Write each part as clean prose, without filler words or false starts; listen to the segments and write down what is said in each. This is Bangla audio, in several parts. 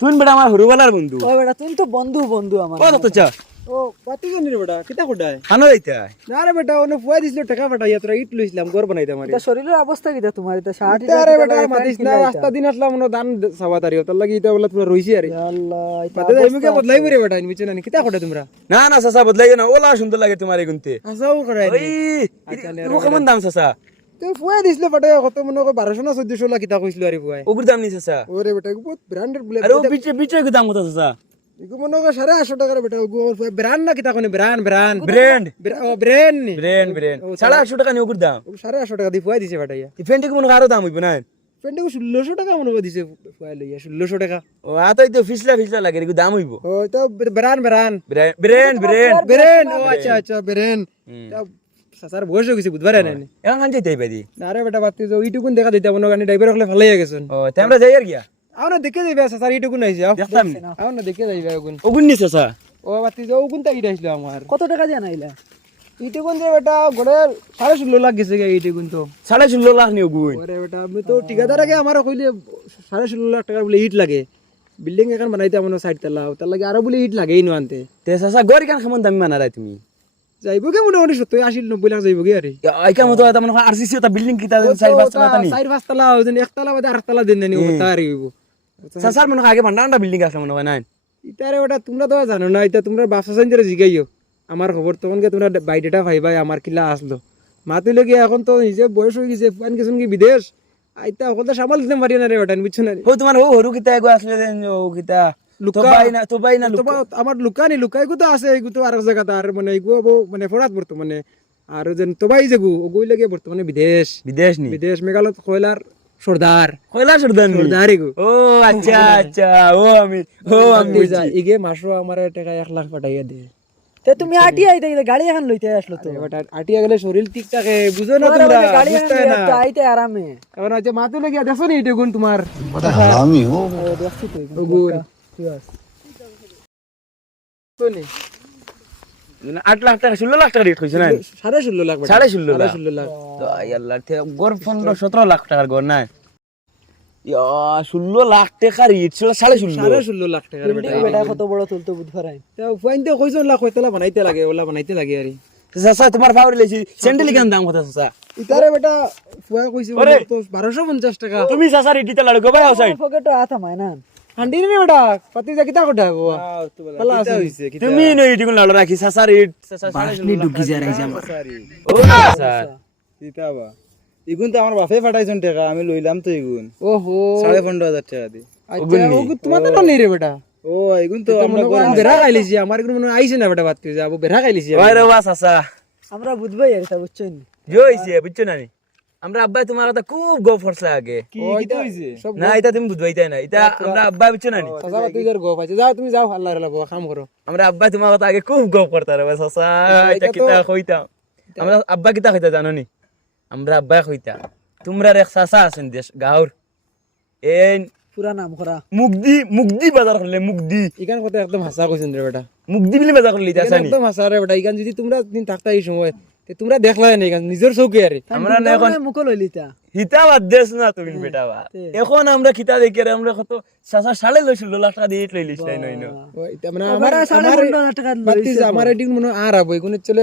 তুই বেটা আমার হরুবালার বন্ধু ও বেটা তুমি তো বন্ধু বন্ধু আমার ও তো চা ও বাতি জানি রে বেটা কিতা কোডায় খানো যাইতা না রে বেটা ওনে ফুয়া দিছিল টাকা পাঠাইয়া তোরা ইট লইছিলাম ঘর বানাইতে আমারে এটা শরীরের অবস্থা কিটা তোমার এটা শার্ট আরে বেটা মাদিস না রাস্তা দিন আসলাম না দান সাবা তারিও তোর লাগি এটা বলা তোরা রইছি আরে আল্লাহ বাতে এমকে বদলাই মরে বেটা নিচে না কিতা কোডা তোমরা না না চাচা বদলাই না ওলা সুন্দর লাগে তোমার এগুনতে আসাও করাই ওই ও কেমন দাম চাচা তো ফুয়া দিছিল পাঠাই কত মনে কো 1200 না 1400 লাখ কিতা কইছিল আরে ফুয়া ওগুর দাম নি চাচা ওরে বেটা বহুত ব্র্যান্ডেড বলে আরে ও বিচে বিচে কি দাম কত চাচা ইগো মনে কো 850 টাকা বেটা ওগো ব্র্যান্ড না কিতা কোনে ব্র্যান্ড ব্র্যান্ড ও ব্র্যান্ড নি ব্র্যান্ড ব্র্যান্ড 850 টাকা নি ওগুর দাম 850 টাকা দি ফুয়া দিছে পাঠাইয়া এই ফ্যানটি মনে আরো দাম হইব না পেন্ডে 1600 টাকা মনে কো দিছে ফুয়া লইয়া 1600 টাকা ও আতাই তো ফিসলা লাগে এর দাম হইব ও তো ব্র্যান্ড ও আচ্ছা আচ্ছা ব্র্যান্ড সাসার বয়স হয়ে গেছে বুধবার না এখন কান যাইতে পারি আরে বেটা বাতি তো এইটুকুন দেখা দিতে মনে গানি ড্রাইভার হলে ভালো হয়ে গেছেন ও তাই আমরা যাই আর গিয়া আও না দেখে যাইবে সাসার এইটুকুন আইছে দেখতাম আও না দেখে যাইবে ওগুন ওগুন নি চাচা ও বাতি তো ওগুন তা ইটা আইছিল আমার কত টাকা দিয়ে নাইলা এইটুকুন যে বেটা গড়ে 16.5 লাখ গেছে এইটুকুন তো 16.5 লাখ নি ওগুন ওরে বেটা আমি তো ঠিকাদার আগে আমার কইলে 16.5 লাখ টাকা বলে ইট লাগে বিল্ডিং এখন বানাইতে মনে সাইড তালা তার লাগে আরো বলে ইট লাগে ইনো আনতে তে চাচা গড়ি কান কেমন দাম মানা রাই তুমি যাইব কে মোটামুটি 70-80-90 লাখ যাইব গে আরে আইকা মতো এটা মনে আরসিসি তা বিল্ডিং কিতা সাইড বাস্তা তা নি 4-5 তালা ওজন এক তালা বাদে আরেক তালা দেন নি ও তার হইব চাচার মনে আগে ভান্ডান্ডা বিল্ডিং আসলে মনে হয় না ইতারে ওটা তোমরা তো জানো না এটা তোমরা বাপসা সাইন্দারে জিগাইও আমার খবর তখন কে তোমরা বাইডেটা ভাইবাই আমার কিলা আসলো মাতুলে কি এখন তো নিজে বয়স হয়ে গেছে পান গেছুন কি বিদেশ আইতা ওটা সামাল দিতে পারি না রে ওটা বুঝছ না ও তোমার ও হরু কিতা এগো আসলে ও কিতা তো বাই না আমার লুকানি লুকাই তো আছে এগু তো আরেক জায়গা আর মানে এগু মানে ফরাত বর্তমানে আর যেন তোবাই যেগু ওগুই লাগে বর্তমানে বিদেশ নি বিদেশ মেঘালয় কয়লার সর্দার সর্দার এগু ও আচ্ছা আচ্ছা ও আমি ইগে মাসো আমার টাকা 1 লাখ পাঠাইয়া দে তে তুমি আটি আইতে গাড়ি এখন লইতে আসলো তো এবারে আটিয়া গেলে শরীর ঠিক থাকে বুঝো না তোমরা গাড়ি এখন বুঝতে না তো আইতে আরামে কারণ আজ মাথা লাগিয়া দেখো নি এটা গুণ তোমার আমি হো দেখছি তো গুণ ইয়েস কোনি 8 লাখ টাকা 16 লাখ টাকা রেট হইছে না 16.5 লাখ 16.5 লাখ আল্লাহ তে গর 15-17 লাখ টাকার গর না ইয়া 16 লাখ টাকা রেট 16.5 লাখ টাকা বেটা কত বড় তুলতো বুধবার আই তো ফাইনতে কইজন লাখ হইতলা বানাইতে লাগে ওলা বানাইতে লাগে আরে চাচা তোমার ফাউরি লইছি স্যান্ডেল কেন দাম কত চাচা ইতারে বেটা ফুয়া কইছে তো 1250 টাকা তুমি চাচা রেডিতে লাড়ো গো ভাই আউসাই পকেটে হাত মাই না হান্ডি নে বেটা পাতি যা কিতা কোটা গো পালা আছে তুমি নই এটিকুন লাড়ো রাখি চাচা রেট চাচা 5 ঢুকি যা রাইছে আমার ও চাচা কিতাবা ইগুন তো আমার বাপে পাঠাইছেন টাকা আমি লইলাম তো ইগুন ওহো 15,500 টাকা দি আচ্ছা ও তোমার তো নেই রে বেটা ও ইগুন তো আমরা বেরা খাইলিছি আমার কোনো মনে আইছে না বেটা বাত কইছে আবু বেরা খাইলিছি ওই রে ওয়া চাচা আমরা বুঝবাই আর তা বুঝছেন জইছে বুঝছো না নি আমরা আব্বা তোমার কথা খুব গো ফরসা আগে কি কিতা হইছে সব না এটা তুমি বুঝবাইতাই না এটা আমরা আব্বা বুঝছো না নি চাচা তুই জর গো পাইছে যাও তুমি যাও আল্লাহর লাগো কাম করো আমরা আব্বা তোমার কথা আগে খুব গো করতা রে চাচা এটা কিতা কইতা আমরা আব্বা কিতা কইতা জানো নি আমরা আব্বা কইতা তোমরা এক চাচা আছেন দেশ গাঁর এই পুরা নাম করা মুগদি বাজার করলে মুগদি ইকান কথা একদম হাসা কইছেন রে বেটা মুগদি বিলি বাজার করলে এটা জানি একদম হাসা রে বেটা ইকান যদি তোমরা দিন থাকতা এই সময় তে তোমরা দেখলাই না ইকান নিজের চৌকে আরে আমরা না এখন মুখ লইলিতা হিতা বাদ দেশ না তুমি বেটা বা এখন আমরা কিতা দেখি রে আমরা কত চাচা 16.5 লাখ টাকা দিয়ে লইলিস তাই নই না ওই তা মানে আমার আমার 15 টাকা বাতি আমার এদিন মনে আর আবো ইগুনে চলে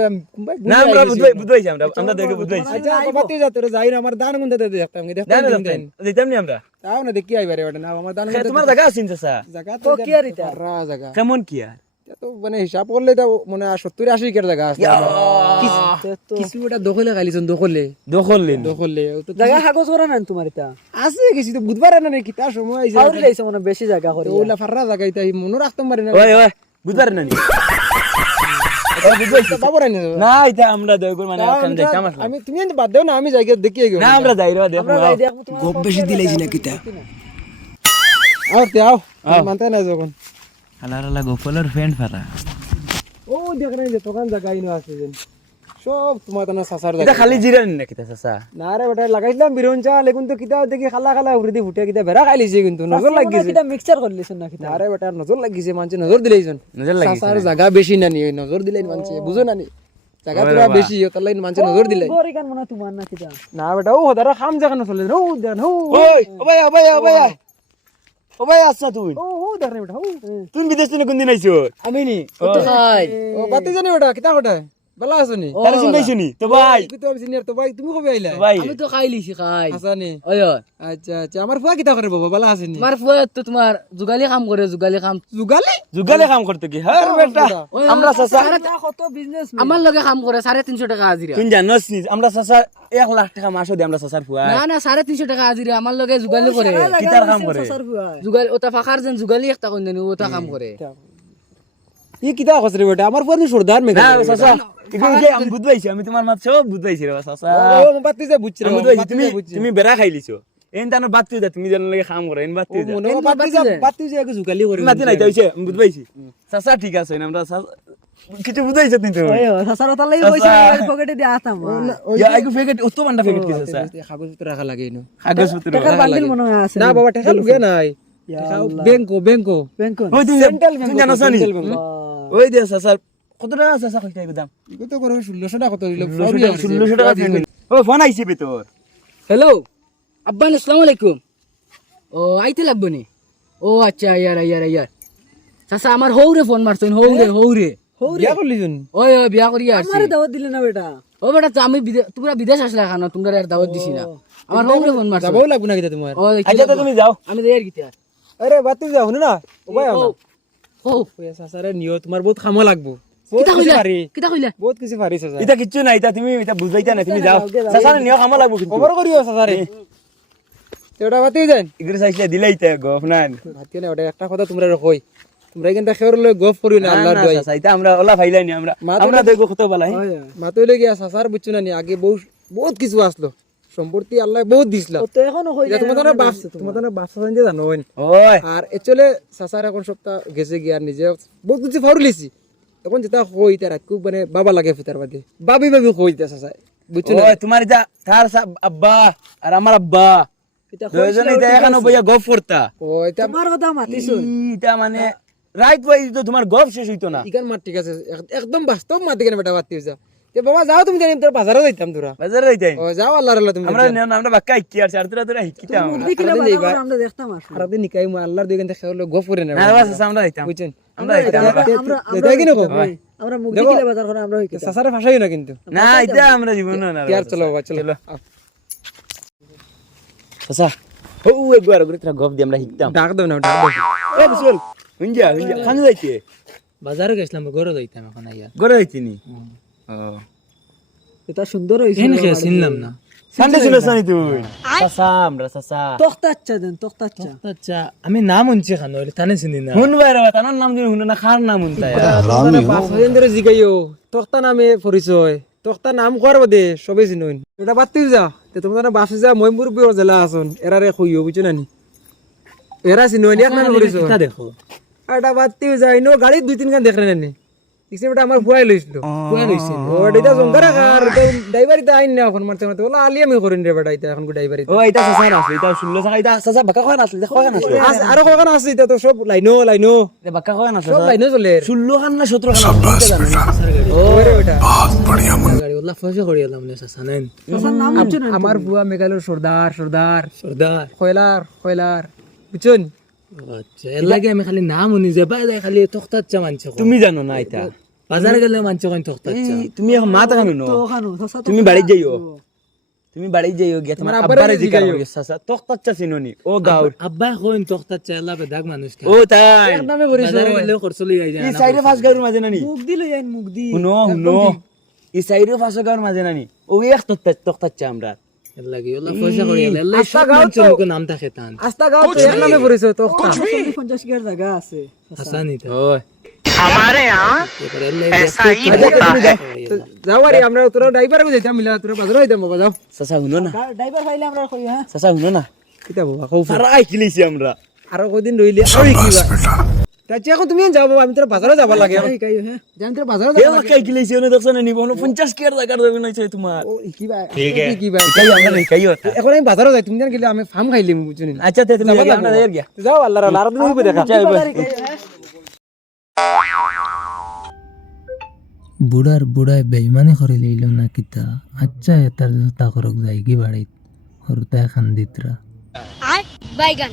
না আমরা বুঝবাইছি আমরা দেখে বুঝবাইছি আচ্ছা বাতি যা তোরে যাই না আমার দান গুনতে দে দেখতাম কি না দেখতাম না দিতাম নি আমরা তাও না দেখি আইবারে বেটা না আমার দান তোমার জায়গা আছেন চাচা জায়গা তো কি আর এটা রা জায়গা কেমন কি আর তো মানে হিসাব করলে তো মনে 70-80 কের জায়গা আছে কিছু এটা দখলে খাইলিছন দখলে দখল তো জায়গা কাগজ করা না তোমার এটা আছে কিছু তো বুধবার না নাকি তার সময় আইছে আউরি লাইছে মনে বেশি জায়গা করে ওলা ফাররা জায়গা এটা মনে রাখতাম পারি না ওই বুঝবার না নি বাবু রানি না এটা আমরা দয়গুর মানে কাম দেখতাম আসলে আমি তুমি এনে বাদ দাও না আমি জায়গা দেখি গেল না আমরা যাই রে দেখো আমরা যাই দেখো তোমার গপ বেশি দিলাইছি না কিতা আও তে আও মানতে না যখন আলালা গোপালের ফ্রেন্ড ফারা ও দেখ না যে দোকান জায়গা ইনো আছে যেন সব তোমার তানা সাসার এটা জায়গা খালি জিরানি না কিতা চাচা না রে বেটা লাগাইছিলাম বিরন চা লেগুন তো কিতা দেখি খালা খালা উড়দি ফুটে কিতা বেরা খাইলিছে কিন্তু নজর লাগিছে এটা মিক্সচার করলিছেন না কিতা আরে বেটা নজর লাগিছে মানছে নজর দিলাইছন নজর লাগিছে সাসার জায়গা বেশি না নি নজর দিলাই মানছে বুঝো না নি জায়গা পুরা বেশি তার লাইন মানছে নজর দিলাই গরি কান মনে তোমার না কিতা না বেটা ও হদারা খাম জায়গা না চলে ও দেন ও ওই ও ভাই আচ্ছা তুই ও দাঁড়াই বেটা তুমি বিদেশ থেকে কোন দিন আইছো আমি নি ও ও বাতি জানি ওটা কিতা কটা বালা আছনি তারে শুনাইছো নি তো ভাই তো আমি সিনিয়র তো ভাই তুমি কবে আইলা তো ভাই আমি তো খাই লিছি খাই আসানি ওই আচ্ছা আচ্ছা আমার ফুয়া কিতা করে বাবা বালা আছেনি তোমার ফুয়া তো তোমার জুগালি কাম করে জুগালি কাম জুগালি জুগালে কাম করতে কি হ্যাঁ বেটা আমরা চাচা কত বিজনেস আমার লগে কাম করে 350 টাকা হাজিরা তুই জানোস নি আমরা চাচা 1 লাখ টাকা মাসও দিই আমরা চাচার ফুয়া না না 350 টাকা হাজিরা আমার লগে জুগালি করে কিতার কাম করে জুগালি ওটা ফাখার যেন জুগালি একটা কোন জানি ওটা কাম করে ই কিতা কসরে বেটা আমার ফুয়া নি সর্দার মেঘা না চাচা ইগুনকে আমি বুঝবাইছি আমি তোমার মাত সব বুঝবাইছি রে চাচা ও বাতি যা বুঝছিস আমি বুঝবাইছি তুমি তুমি বেড়া খাইলিছো এন তানো বাত তুই যা তুমি জানো লাগে কাম করে এন বাত তুই যা মনে বাতি যা একটু জুগালি করে মাতি নাই তাইছে আমি বুঝবাইছি চাচা ঠিক আছে আমরা কিছু বুঝাইছো তুমি তো সাসার ওটা লাগি পয়সা পকেটে দিয়ে আতাম ইয়া আইগো ফেকেট অত বান্ডা ফেকেট কি চাচা কাগজ পত্র রাখা লাগে নো কাগজ পত্র টাকার বান্ডিল মনে হয় আছে না বাবা টাকা লুগে নাই ব্যাংকো ব্যাংকো ব্যাংক ওই তুমি তুমি জানোস নি ওই দে চাচা কত টাকা চাচা কইতা দাম কত করে 1600 টাকা কত দিল 1600 টাকা দিন ও ফোন আইছে বে তোর হ্যালো আব্বান আসসালামু আলাইকুম ও আইতে লাগবো নি ও আচ্ছা ইয়ার চাচা আমার হৌরে ফোন মারছেন হৌরে বিয়া করলি জন ওই বিয়া করি আসছি আমারে দাওয়াত দিলে না বেটা ও বেটা তো আমি তোমরা বিদেশ আসলে কেন তোমরা আর দাওয়াত দিছি না আমার হৌরে ফোন মারছে যাবও লাগব না কিতা তোমার ও আচ্ছা তো তুমি যাও আমি দেয়ার গিতা আরে বাতি যাও না ও ভাই ও ওই সাসারে নিও তোমার বহুত খামো লাগবো কিতা কইলা বহুত কিছু পারি সাসা এটা কিচ্ছু নাই এটা তুমি এটা বুঝাইতা না তুমি যাও চাচা নিও কাম লাগবো কিন্তু খবর করিও সাসারে ওটা বাতি যান ইগরে চাইছে দিলেই তে গফ না বাতি না ওটা একটা কথা তোমরা কই তোমরা কিন্তু খের লই গফ করিও না আল্লাহর দোয়াই চাচা এটা আমরা ওলা ফাইলাই নি আমরা দেখো কত বলা মাতইলে গিয়া সাসার বুঝছ না নি আগে বহুত কিছু আসলো সম্পত্তি আল্লাহ বহুত দিছিল তো এখনো কই এটা তোমাদের বাপ সাসান দিয়ে জানো ওই আর একচুয়ালি সাসার এখন সপ্তাহ গেছে গিয়া নিজে বহুত কিছু ফাউলিছি এখন যেটা কই তার খুব মানে বাবা লাগে ফিতার বাদে বাবি কই দিতে সাসা বুঝছ না ওই তোমার এটা তার আব্বা আর আমার আব্বা দুইজনে এটা এখানে বইয়া গফ করতা ও এটা তোমার কথা মাতিছুন এটা মানে রাইট ওয়াই তো তোমার গফ শেষ হইতো না ইকান মার ঠিক আছে একদম বাস্তব মাতি কেন বেটা বাতি যা তে বাবা যাও তুমি জানি তোর বাজারে যাইতাম তোরা বাজারে যাইতাই ও যাও আল্লাহর আল্লাহ তুমি আমরা বাক্কা ইকি আর চার তোরা হিকিতাম আমরা দেখতাম আর দিন নিকাই মু আল্লাহর দিকে খেলে গফ করে না না বাস আমরা যাইতাম বুঝছেন আমরা যাইতাম এটা কি নকো আমরা মুখ দিলে বাজার করে আমরা হই সাসারে ফাঁসাই না কিন্তু না এটা আমরা জীবন না ইয়ার চলো বাবা চলো চাচা ও একবার করে তোরা গফ দি আমরা হিকতাম ডাক দাও না ডাক দাও এ বিশাল হুঞ্জা খান যাইতে বাজারে গেছিলাম ঘরে যাইতাম এখন আইয়া গরে যাইতিনি ও এটা সুন্দর হইছে চিনলাম না সানডে ছিল সানি তুই চাচা আমরা চাচা তখতাচ্চা দেন তখতাচ্চা আচ্ছা আমি নাম শুনছি খান হইলে তানে চিনি না হুন বাইরে তানোর নাম দিন হুন না খার নাম হুনতা বাসেন্দ্র জিগাইও তোক্তা নামে পরিচয় তোক্তা নাম কোয়ার বাদে সবে চিনুন এটা বাতি যা তে তোমার বাসে যা মই মুরব্বি জেলা আসন এরারে কইও বুঝছো নানি এরা চিনুন এক নামে পরিচয় দেখো এটা বাতি যাই নো গাড়ি দুই তিন গান দেখলে নানি ইসে বেটা আমার ফুয়াই লইছিল ফুয়াই লইছিল ও এটা জঙ্গরা কার ড্রাইভার এটা আইন না এখন মারতে মারতে বলা আলি আমি করিন রে বেটা এটা এখন ড্রাইভার ও এটা চাচা আছে এটা শুনলো চাচা এটা চাচা বাক্কা কয় না দেখো কয় না আরো কখন আছে এটা তো সব লাইনো এটা বাক্কা কয় না সব লাইনো চলে 16 খান না 17 খান ও রে বেটা গাড়ি ওলা ফসে করি এলাম না সাসানেন নাম আমার বুয়া মেঘালয় সর্দার কয়লার বুঝছেন আচ্ছা এর লাগে আমি খালি নাম শুনি যে বাই খালি তখতাচ্চা মানছে তুমি জানো না এটা বাজারে গেলে মানছে কোন তখতাচ্চা তুমি এখন মাথা কেন নো ওখানো সাসা তুমি বাড়ি যাইও গিয়া তোমার আব্বারে জিজ্ঞাসা করিস চাচা তখতাচ্চা চিনোনি ও গাঁর আব্বা কোন তখতাচ্চা এলা বেদাগ মানুষ কে ও তাই নামে পরিচয় বাজারে গেলে খরচলি আই যায় এই সাইডে ফাস গাঁর মাঝে নানি মুখ দিল যাইন মুখ দি হুনো এই সাইডে ফাস গাঁর মাঝে নানি ও এক তখতাচ্চা আমরা এর লাগে ওলা ফসে করি এলা সব মানুষের মুখে নাম থাকে তান আস্তা গাঁও তো এক নামে পরিচয় তো 50 গের জায়গা আছে হাসানি তো ওই যাও আরে আমরা তোরা ড্রাইভার কো যাইতাম মিলা তোরা বাজারে যাইতাম বাবা যাও চাচা হুনো না ড্রাইভার ফাইলে আমরা কই হ্যাঁ চাচা হুনো না কিতা বাবা কও সারা আইকিলিছি আমরা আর কয়দিন রইলি আর কিবা তাই এখন তুমি যাও বাবা আমি তোরা বাজারে যাব লাগে কাই হ্যাঁ জান তোরা বাজারে এ লাকাই কিলিছি ওনে দেখছ না নিব 50 কেয়ার জায়গা দেবে না চাই তোমার কিবা ঠিক আছে কিবা কাই আমরা নাই কাই হতা এখন আমি বাজারে যাই তুমি জান গেলে আমি ফার্ম খাইলিম বুঝুনি আচ্ছা তে তুমি আমরা যাই গিয়া যাও আল্লাহর আর দিন হইবে দেখা বুড়ায় বেইমানি করে লইল না কিতা আচ্ছা এটার জোতা করক যাই কি বাড়িত সৰুতে খান্দিতরা বাইগান